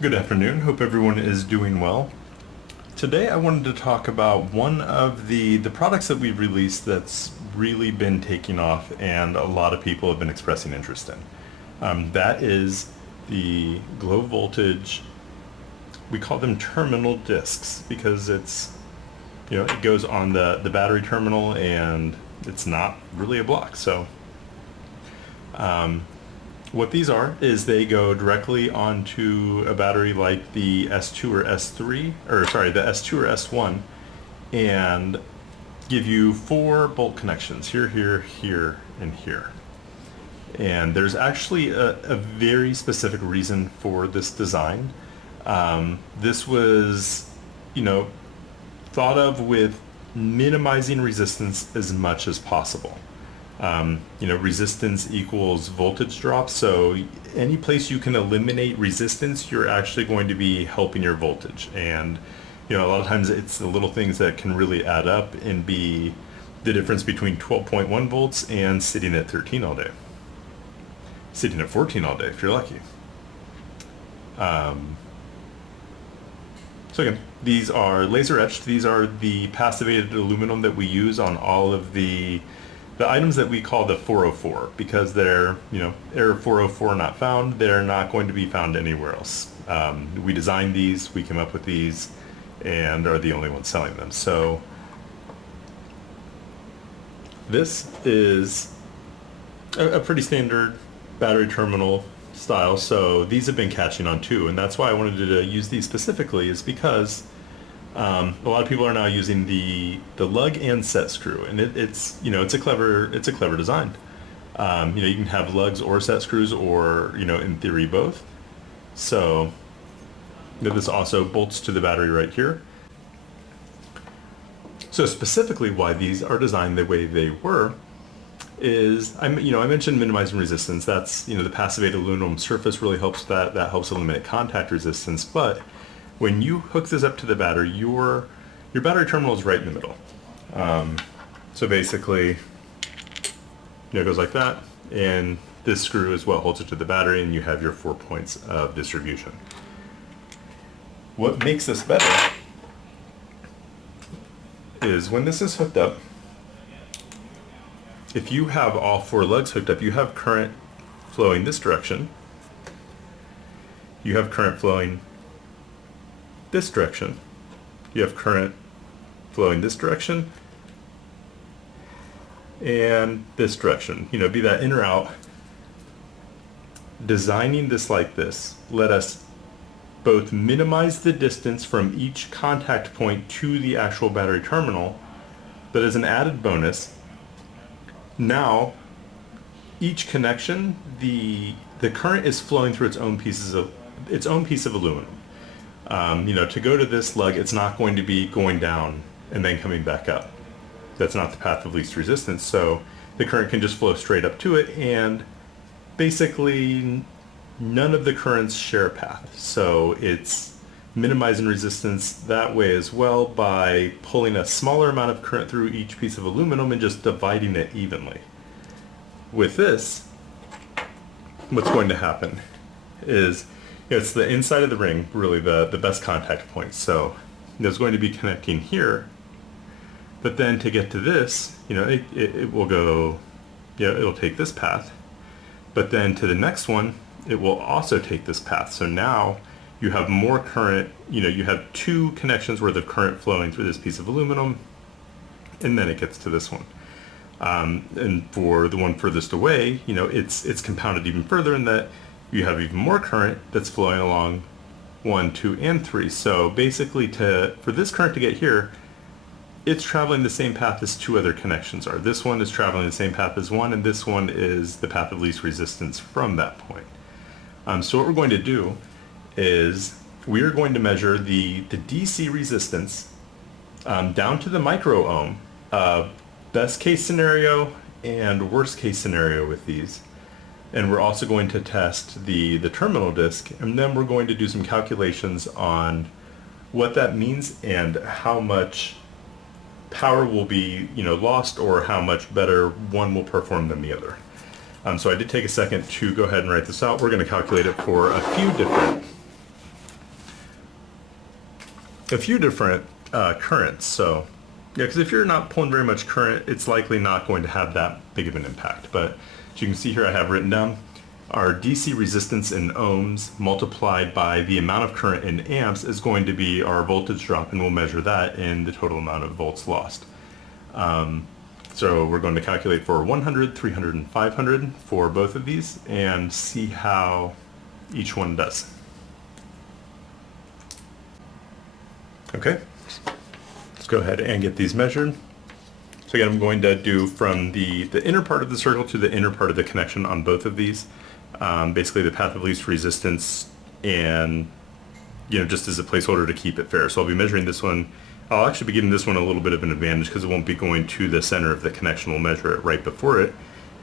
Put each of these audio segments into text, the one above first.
Good afternoon. Hope everyone is doing well. Today I wanted to talk about one of the products that we've released that's really been taking off and a lot of people have been expressing interest in. That is the Glowe Voltage, we call them terminal discs because it goes on the battery terminal and it's not really a block. So what these are is they go directly onto a battery like the S2 or S3, or sorry, the S2 or S1, and give you 4 bolt connections, here, here, here, and here. And there's actually a very specific reason for this design. This was, thought of with minimizing resistance as much as possible. Resistance equals voltage drop, so any place you can eliminate resistance, you're actually going to be helping your voltage. And a lot of times it's the little things that can really add up and be the difference between 12.1 volts and sitting at 13 all day. Sitting at 14 all day if you're lucky. So again, these are laser etched. These are the passivated aluminum that we use on all of the items that we call the 404, because they're, error 404 not found, they're not going to be found anywhere else. We designed these, we came up with these, and are the only ones selling them. So this is a pretty standard battery terminal style, so these have been catching on too, and that's why I wanted to use these specifically, is because a lot of people are now using the lug and set screw, and it's a clever design. You can have lugs or set screws, or in theory both. So this also bolts to the battery right here. So specifically why these are designed the way they were is, I mentioned minimizing resistance. That's, the passivated aluminum surface really helps that helps eliminate contact resistance. But when you hook this up to the battery, your battery terminal is right in the middle. So basically, it goes like that, and this screw is what holds it to the battery, and you have your 4 points of distribution. What makes this better is when this is hooked up, if you have all 4 lugs hooked up, you have current flowing this direction, you have current flowing this direction, you have current flowing this direction, and this direction, be that in or out. Designing this like this let us both minimize the distance from each contact point to the actual battery terminal, but as an added bonus, now each connection, the current is flowing through its own piece of aluminum. To go to this lug, it's not going to be going down and then coming back up. That's not the path of least resistance, so the current can just flow straight up to it, and basically none of the currents share a path. So it's minimizing resistance that way as well, by pulling a smaller amount of current through each piece of aluminum and just dividing it evenly. With this, what's going to happen is, it's the inside of the ring, really the best contact point. So there's going to be connecting here, but then to get to this, it will go, it'll take this path, but then to the next one, it will also take this path. So now you have more current, you have 2 connections worth of current flowing through this piece of aluminum, and then it gets to this one. And for the one furthest away, it's compounded even further in that you have even more current that's flowing along 1, 2, and 3. So basically, for this current to get here, it's traveling the same path as 2 other connections are. This one is traveling the same path as 1, and this one is the path of least resistance from that point. So what we're going to do is we are going to measure the DC resistance down to the micro ohm, best case scenario and worst case scenario with these. And we're also going to test the terminal disc, and then we're going to do some calculations on what that means and how much power will be lost, or how much better one will perform than the other. So I did take a second to go ahead and write this out. We're going to calculate it for a few different a few different currents. So yeah, because if you're not pulling very much current, it's likely not going to have that big of an impact. But as you can see here, I have written down our DC resistance in ohms multiplied by the amount of current in amps is going to be our voltage drop, and we'll measure that in the total amount of volts lost. So we're going to calculate for 100, 300, and 500 for both of these and see how each one does. Okay, let's go ahead and get these measured. So again, I'm going to do from the inner part of the circle to the inner part of the connection on both of these. Basically the path of least resistance, and just as a placeholder to keep it fair. So I'll be measuring this one. I'll actually be giving this one a little bit of an advantage because it won't be going to the center of the connection. We'll measure it right before it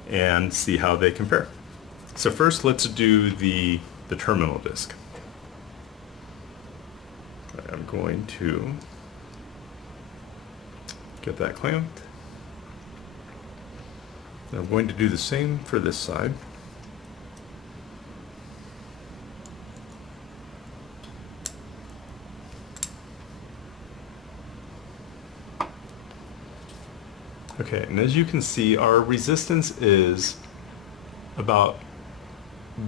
and see how they compare. So first let's do the terminal disc. I'm going to get that clamped. I'm going to do the same for this side. Okay, and as you can see, our resistance is about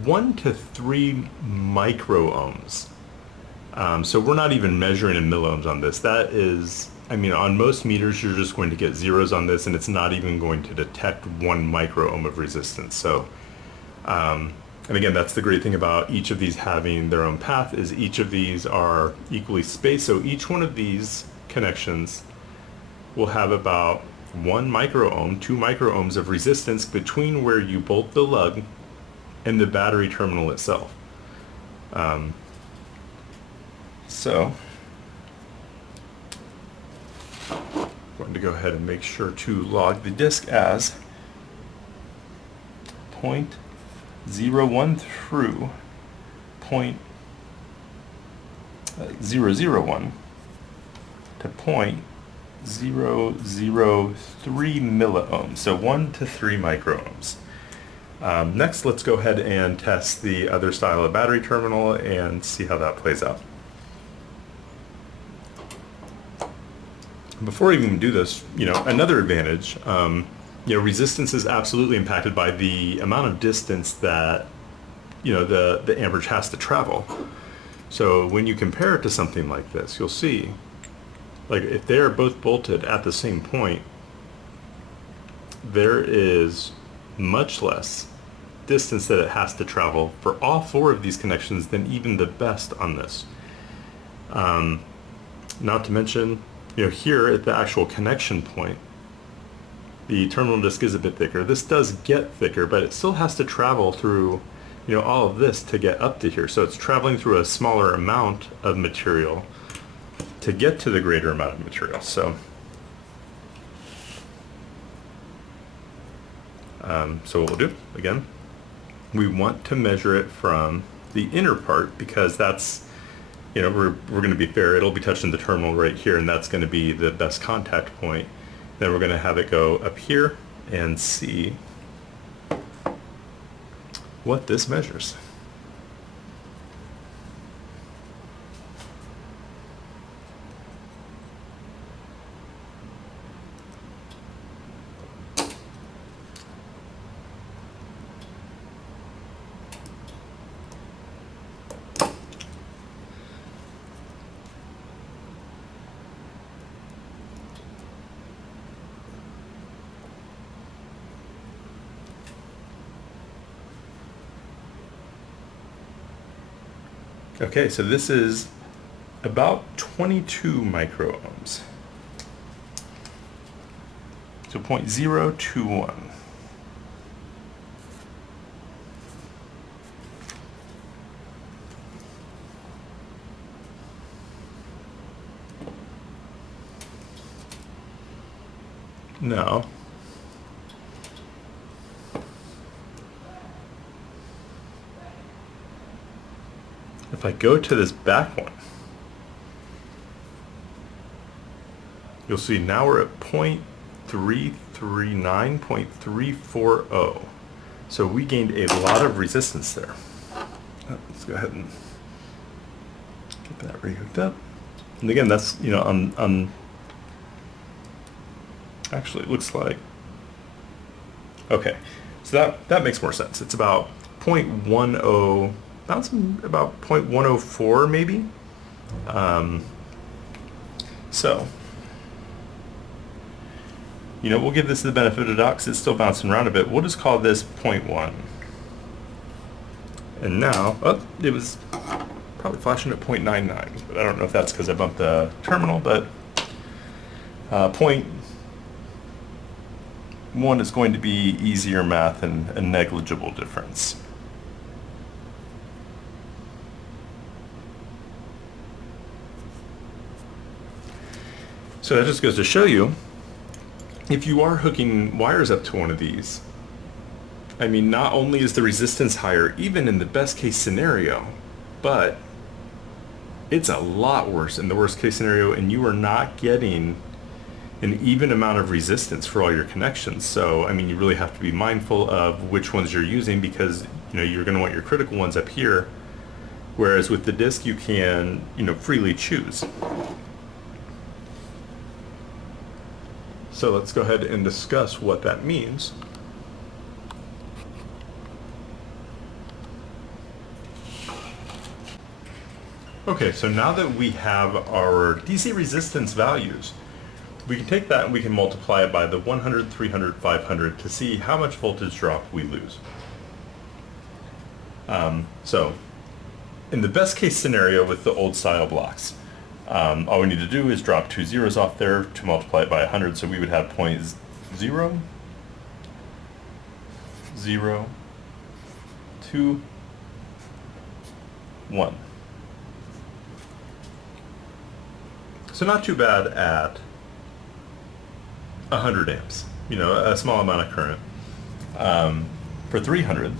1 to 3 microohms. So we're not even measuring in milliohms on this. That is, on most meters, you're just going to get zeros on this, and it's not even going to detect 1 microohm of resistance. So, and again, that's the great thing about each of these having their own path, is each of these are equally spaced. So each one of these connections will have about 1 microohm, 2 microohms of resistance between where you bolt the lug and the battery terminal itself. So I'm going to go ahead and make sure to log the disk as 0.01 through 0.001 to 0.003 milliohms, so 1 to 3 microohms. Next, let's go ahead and test the other style of battery terminal and see how that plays out. Before I even do this, another advantage, resistance is absolutely impacted by the amount of distance that, the amperage has to travel. So when you compare it to something like this, you'll see, like if they are both bolted at the same point, there is much less distance that it has to travel for all 4 of these connections than even the best on this. Not to mention, here at the actual connection point, the terminal disc is a bit thicker. This does get thicker, but it still has to travel through, all of this to get up to here. So it's traveling through a smaller amount of material to get to the greater amount of material. So, so what we'll do, again, we want to measure it from the inner part because that's, we're going to be fair. It'll be touching the terminal right here, and that's going to be the best contact point. Then we're going to have it go up here and see what this measures. Okay, so this is about 22 microohms. So 0.021. Now, if I go to this back one, you'll see now we're at 0.339, 0.340. So we gained a lot of resistance there. Let's go ahead and get that rehooked up. And again, that's, you know, on actually it looks like, okay, so that makes more sense. It's about 0.10, that's about 0.104 maybe. So, you know, we'll give this the benefit of the doubt because it's still bouncing around a bit. We'll just call this 0.1. And now, oh, it was probably flashing at 0.99, but I don't know if that's because I bumped the terminal, but 0.1 is going to be easier math and a negligible difference. So that just goes to show you, if you are hooking wires up to one of these, I mean, not only is the resistance higher, even in the best case scenario, but it's a lot worse in the worst case scenario, and you are not getting an even amount of resistance for all your connections. So, I mean, you really have to be mindful of which ones you're using because, you know, you're going to want your critical ones up here, whereas with the disc you can, you know, freely choose. So let's go ahead and discuss what that means. Okay, so now that we have our DC resistance values, we can take that and we can multiply it by the 100, 300, 500 to see how much voltage drop we lose. So in the best case scenario with the old style blocks, all we need to do is drop 2 zeros off there to multiply it by 100, so we would have 0.0, 0, 2, 1. So not too bad at 100 amps, you know, a small amount of current. For 300,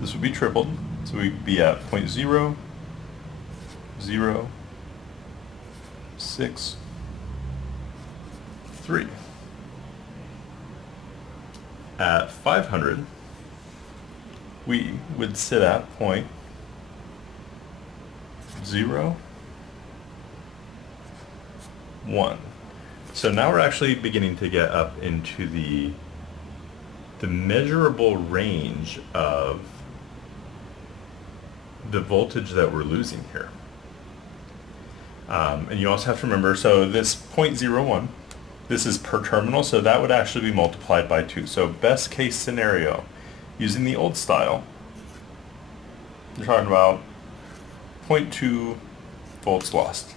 this would be tripled, so we'd be at 0.0, 0, 6, 3. At 500, we would sit at 0.0, 1. So now we're actually beginning to get up into the measurable range of the voltage that we're losing here. And you also have to remember, so this 0.01, this is per terminal, so that would actually be multiplied by 2. So best case scenario, using the old style, you're talking about 0.2 volts lost.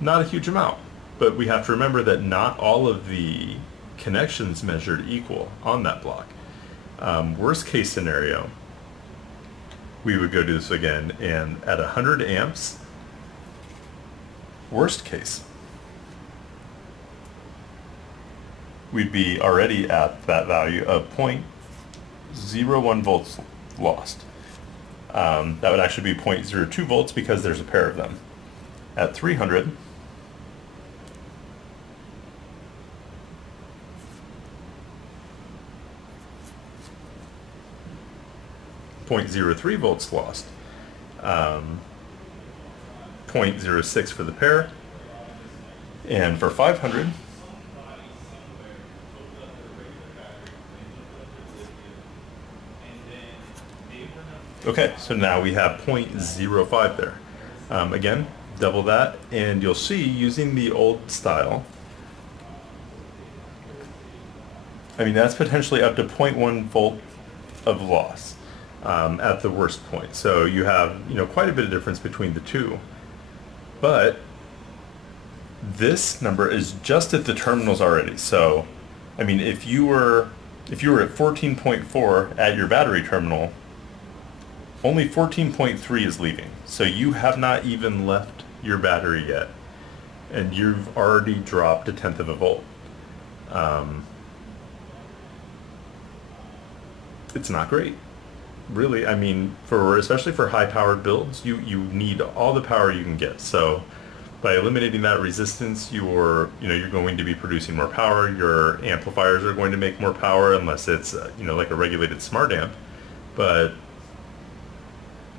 Not a huge amount, but we have to remember that not all of the connections measured equal on that block. Worst case scenario, we would go do this again, and at 100 amps, worst case, we'd be already at that value of 0.01 volts lost. That would actually be 0.02 volts because there's a pair of them. At 300, 0.03 volts lost, 0.06 for the pair, and for 500, okay, so now we have 0.05 there. Again, double that, and you'll see using the old style, I mean, that's potentially up to 0.1 volt of loss. At the worst point. So you have, you know, quite a bit of difference between the two. But this number is just at the terminals already. So, I mean, if you were at 14.4 at your battery terminal, only 14.3 is leaving. So you have not even left your battery yet. And you've already dropped 1/10 of a volt. It's not great. Really, I mean, especially for high-powered builds, you need all the power you can get. So by eliminating that resistance, you're going to be producing more power. Your amplifiers are going to make more power, unless it's like a regulated smart amp. But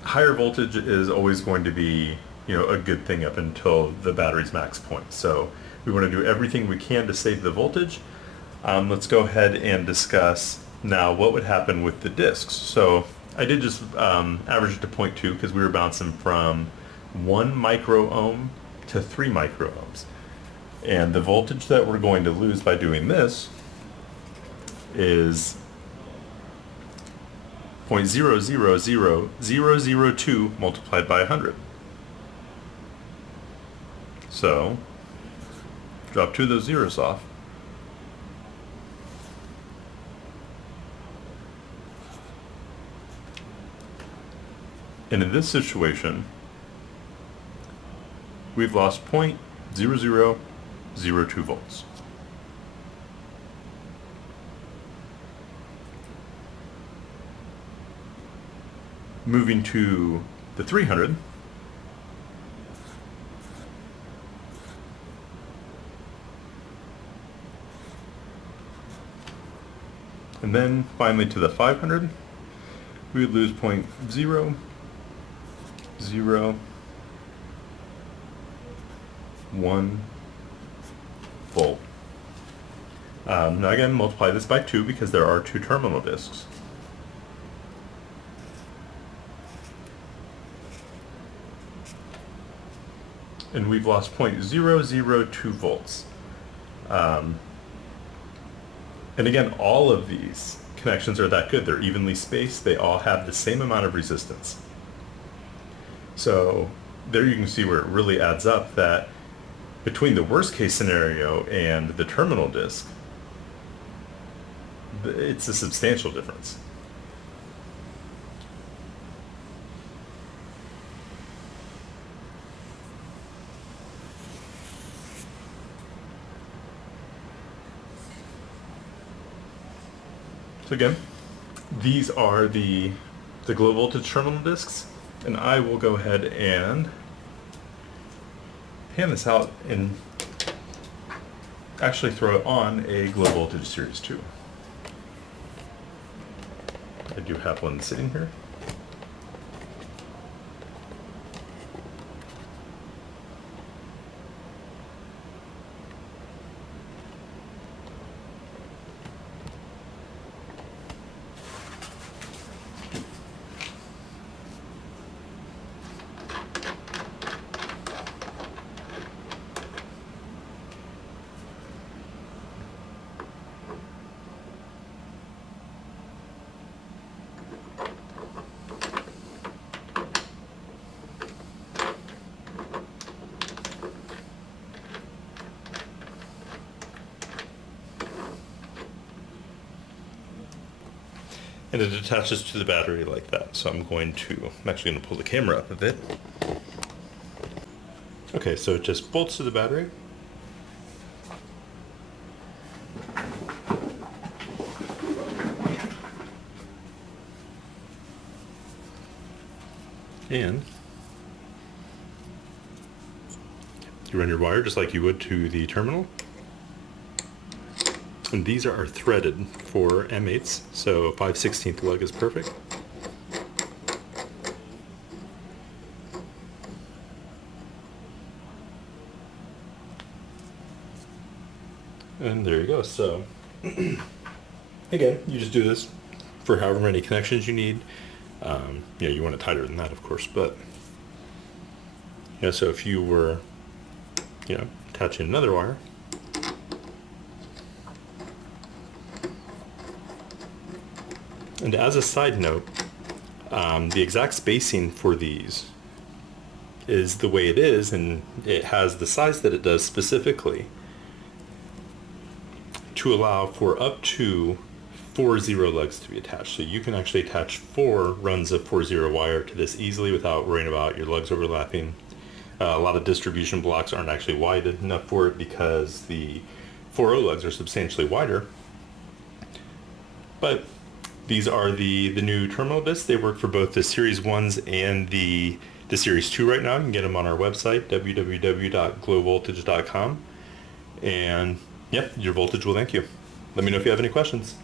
higher voltage is always going to be, a good thing up until the battery's max point. So we want to do everything we can to save the voltage. Let's go ahead and discuss now what would happen with the discs. So I did just average it to 0.2 because we were bouncing from 1 micro ohm to 3 micro ohms. And the voltage that we're going to lose by doing this is 0.000002 multiplied by 100. So drop 2 of those zeros off. And in this situation, we've lost 0.0002 volts. Moving to the 300, and then finally to the 500, we would lose 0.001 volt. Now again, multiply this by 2 because there are 2 terminal discs. And we've lost 0.002 volts. And again, all of these connections are that good. They're evenly spaced. They all have the same amount of resistance. So there you can see where it really adds up that between the worst case scenario and the terminal disc, it's a substantial difference. So again, these are the Glowe Voltage Terminal Discs, and I will go ahead and hand this out and actually throw it on a Glowe Voltage Series 2. I do have one sitting here. And it attaches to the battery like that. So I'm actually going to pull the camera up a bit. Okay, so it just bolts to the battery. And you run your wire just like you would to the terminal. And these are threaded for M8s, so 5/16 lug is perfect. And there you go. So again, you just do this for however many connections you need. You want it tighter than that, of course, but so if you were attaching another wire, and as a side note, the exact spacing for these is the way it is, and it has the size that it does specifically to allow for up to 4 0 lugs to be attached. So you can actually attach 4 runs of 4/0 wire to this easily without worrying about your lugs overlapping. A lot of distribution blocks aren't actually wide enough for it because the 4/0 lugs are substantially wider. But these are the new terminal discs. They work for both the Series 1s and the Series 2 right now. You can get them on our website, www.glowevoltage.com. And yep, your voltage will thank you. Let me know if you have any questions.